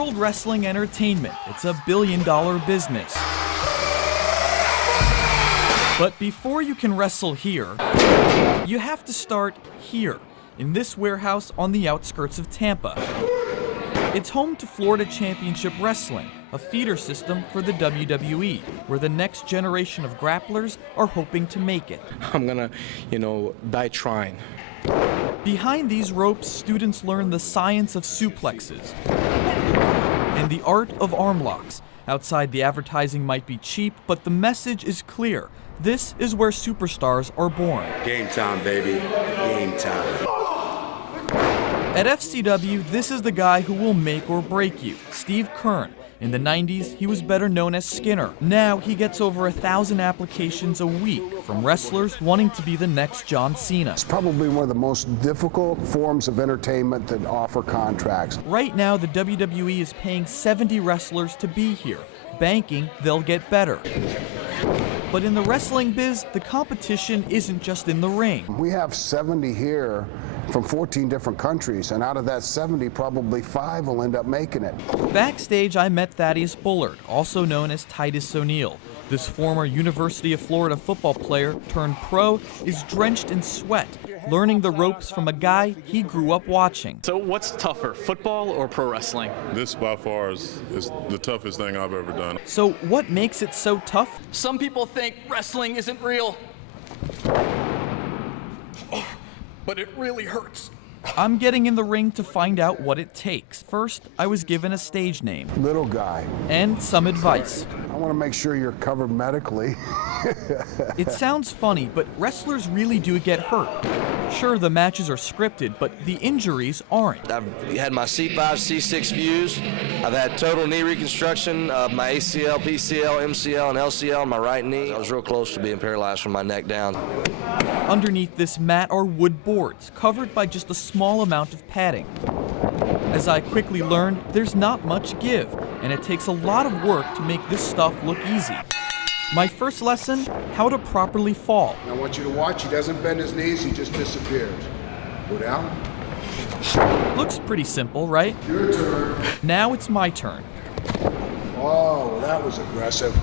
World Wrestling Entertainment. It's a billion-dollar business. But before you can wrestle here, you have to start here, in this warehouse on the outskirts of Tampa. It's home to Florida Championship Wrestling, a feeder system for the WWE, where the next generation of grapplers are hoping to make it. I'm gonna, die trying. Behind these ropes, students learn the science of suplexes and the art of arm locks. Outside, the advertising might be cheap, but the message is clear. This is where superstars are born. Game time, baby. Game time. At FCW, this is the guy who will make or break you, Steve Kern. In the 90s, he was better known as Skinner. Now he gets over 1,000 applications a week from wrestlers wanting to be the next John Cena. It's probably one of the most difficult forms of entertainment that offer contracts. Right now, the WWE is paying 70 wrestlers to be here, banking they'll get better. But in the wrestling biz, the competition isn't just in the ring. We have 70 here from 14 different countries, and out of that 70, probably 5 will end up making it. Backstage, I met Thaddeus Bullard, also known as Titus O'Neil. This former University of Florida football player turned pro is drenched in sweat, learning the ropes from a guy he grew up watching. So what's tougher, football or pro wrestling? This by far is the toughest thing I've ever done. So what makes it so tough? Some people think wrestling isn't real, but it really hurts. I'm getting in the ring to find out what it takes. First, I was given a stage name. Little guy. And some advice. I want to make sure you're covered medically. It sounds funny, but wrestlers really do get hurt. Sure, the matches are scripted, but the injuries aren't. I've had my C5, C6 fused. I've had total knee reconstruction of my ACL, PCL, MCL, and LCL on my right knee. I was real close to being paralyzed from my neck down. Underneath this mat are wood boards, covered by just a small amount of padding. As I quickly learned, there's not much give, and it takes a lot of work to make this stuff look easy. My first lesson, how to properly fall. I want you to watch, he doesn't bend his knees, he just disappears. Go down. Looks pretty simple, right? Your turn. Now it's my turn. Oh, that was aggressive.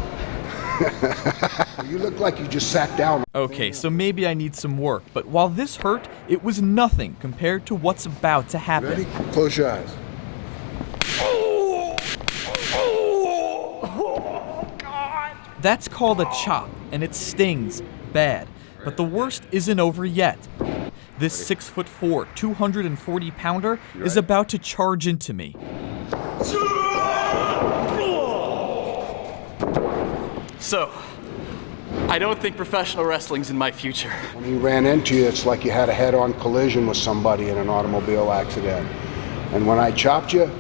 You look like you just sat down. Okay, so maybe I need some work, but while this hurt, it was nothing compared to what's about to happen. Ready? Close your eyes. That's called a chop, and it stings bad. But the worst isn't over yet. This 6'4", 240-pounder is about to charge into me. So, I don't think professional wrestling's in my future. When he ran into you, it's like you had a head-on collision with somebody in an automobile accident. And when I chopped you,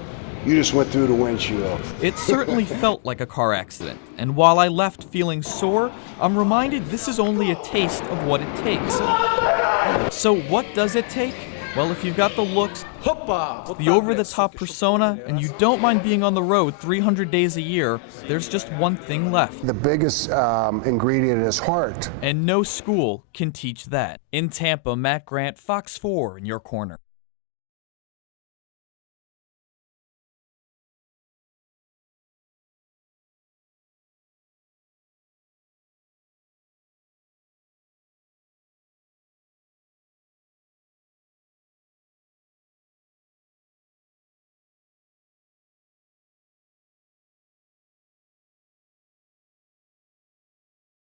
you just went through the windshield. It certainly felt like a car accident, and while I left feeling sore, I'm reminded this is only a taste of what it takes. So what does it take? Well, if you've got the looks, the over-the-top persona, and you don't mind being on the road 300 days a year, there's just one thing left. The biggest ingredient is heart. And no school can teach that. In Tampa, Matt Grant, Fox 4 in your corner.